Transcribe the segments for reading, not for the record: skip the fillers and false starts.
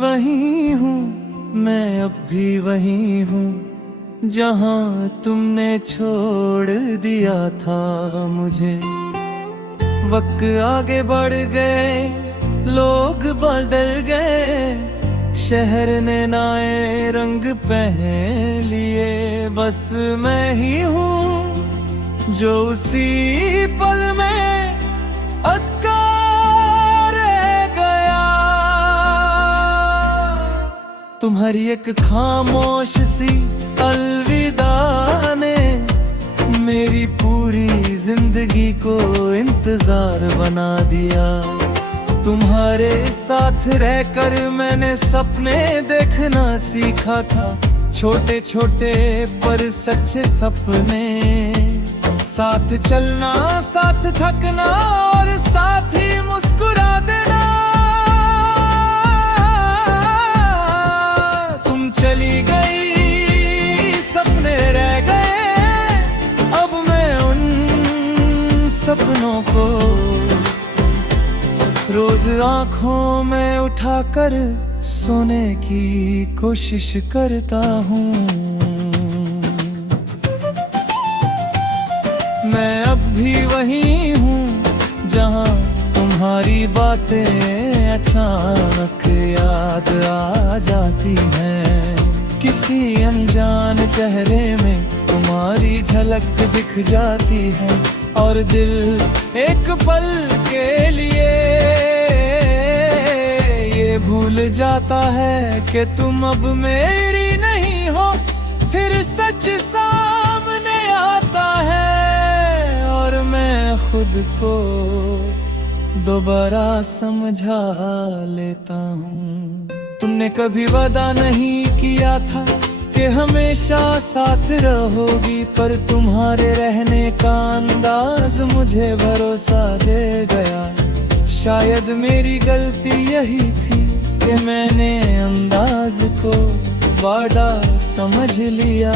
वही हूँ, मैं अब भी वही हूँ जहाँ तुमने छोड़ दिया था मुझे। वक्त आगे बढ़ गए, लोग बदल गए, शहर ने नए रंग पहन लिए। बस मैं ही हूँ जो उसी पल में अटका रह गया। तुम्हारी एक खामोश सी अलविदा ने मेरी पूरी जिंदगी को इंतजार बना दिया। तुम्हारे साथ रहकर मैंने सपने देखना सीखा था, छोटे छोटे पर सच्चे सपने। साथ चलना, साथ थकना और साथ ही मुस्कुरा देना। तुम चली गई, सपने रह गए, अब मैं उन सपनों को रोज आँखों में उठाकर सोने की कोशिश करता हूँ। मैं अब भी वही हूँ जहाँ तुम्हारी बातें अचानक याद आ जाती हैं। किसी अनजान चेहरे में तुम्हारी झलक दिख जाती है और दिल एक पल के लिए ये भूल जाता है कि तुम अब मेरी नहीं हो। फिर सच सामने आता है और मैं खुद को दोबारा समझा लेता हूँ। तुमने कभी वादा नहीं किया था कि हमेशा साथ रहोगी, पर तुम्हारे रहने का अंदाज मुझे भरोसा दे गया। शायद मेरी गलती यही थी कि मैंने अंदाज को वादा समझ लिया।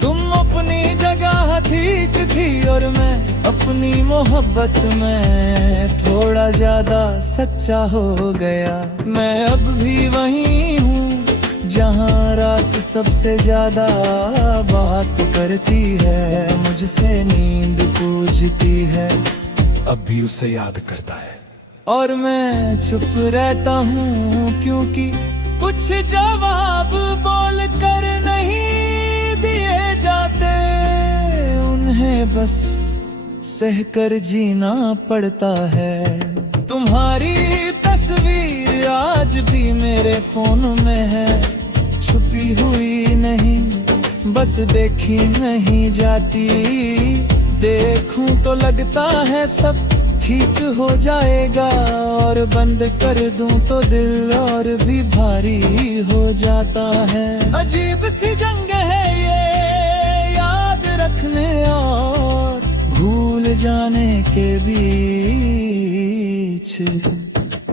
तुम अपनी जगह ठीक थी और मैं अपनी मोहब्बत में थोड़ा ज्यादा सच्चा हो गया। मैं अब भी वही हूँ जहाँ रात सबसे ज्यादा बात करती है, मुझसे नींद पूछती है, अब भी उसे याद करता है। और मैं चुप रहता हूँ क्योंकि कुछ जवाब बोल कर नहीं दिए जाते। उन्हें बस सहकर जीना पड़ता है। तुम्हारी तस्वीर आज भी मेरे फोन में है, छुपी हुई नहीं, बस देखी नहीं जाती। देखूं तो लगता है सब ठीक हो जाएगा, और बंद कर दूं तो दिल और भी भारी हो जाता है। अजीब सी जंग है ये याद रखने और भूल जाने के बीच।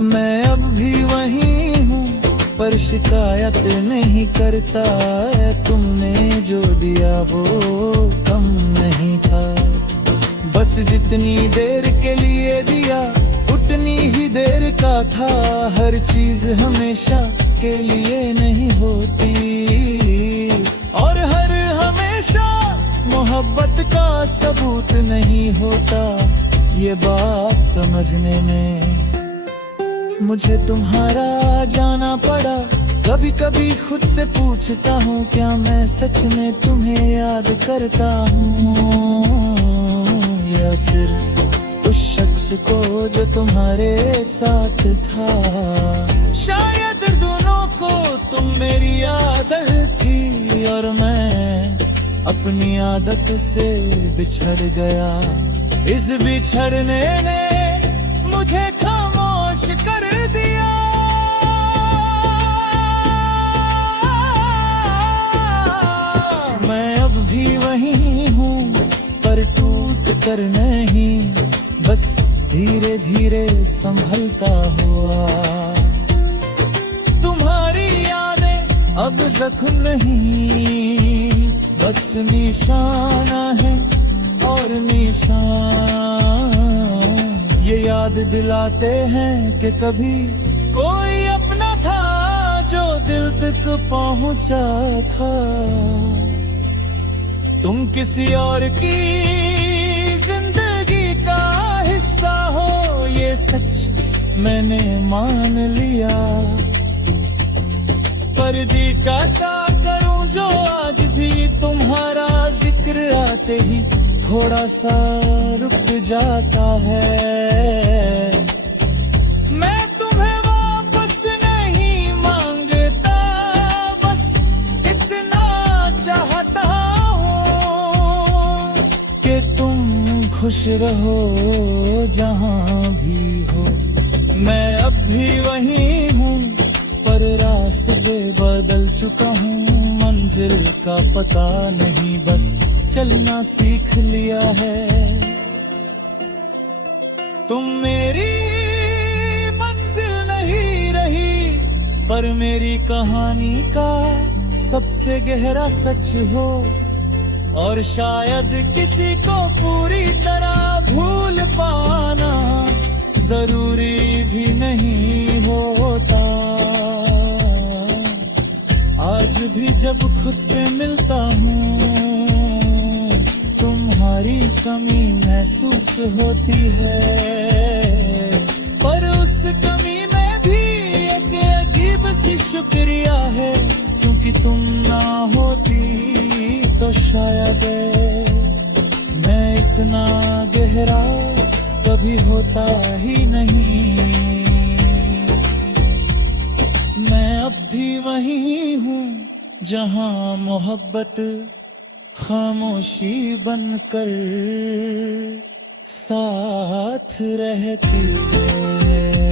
मैं अब भी वही हूँ पर शिकायत नहीं करता। तुमने जो दिया वो कम नहीं था, बस जितनी देर के लिए दिया उतनी ही देर का था। हर चीज हमेशा के लिए नहीं होती, और हर हमेशा मोहब्बत का सबूत नहीं होता। ये बात समझने में मुझे तुम्हारा जाना पड़ा। कभी कभी खुद से पूछता हूँ क्या मैं सच में तुम्हें याद करता हूँ, या सिर्फ उस शख्स को जो तुम्हारे साथ था। शायद दोनों को तुम मेरी आदत थी और मैं अपनी आदत से बिछड़ गया। इस बिछड़ने ने मुझे खामोश कर दिया। मैं अब भी वही हूँ पर टूट कर नहीं, बस धीरे धीरे संभलता हुआ। तुम्हारी यादें अब जख्म नहीं, बस निशाना है और निशान। ये याद दिलाते हैं कि कभी कोई अपना था जो दिल तक पहुंचा था। तुम किसी और की जिंदगी का हिस्सा हो, ये सच मैंने मान लिया। पर्दी का क्या करूं जो आज भी तुम्हारा जिक्र आते ही थोड़ा सा रुक जाता है। मैं तुम्हें वापस नहीं मांगता, बस इतना चाहता हूँ कि तुम खुश रहो जहाँ भी हो। मैं अब भी वही हूँ पर रास्ते बदल चुका हूँ। मंजिल का पता नहीं, बस चलना सीख लिया है। तुम मेरी मंजिल नहीं रही पर मेरी कहानी का सबसे गहरा सच हो। और शायद किसी को पूरी तरह भूल पाना जरूरी भी नहीं होता। आज भी जब खुद से मिलता हूँ तुम्हारी कमी महसूस होती है। पर उस कमी में भी एक अजीब सी शुक्रिया है, क्योंकि तुम ना होती तो शायद मैं इतना गहरा कभी होता ही नहीं। मैं अब भी वही हूँ जहाँ मोहब्बत खामोशी बनकर साथ रहती है।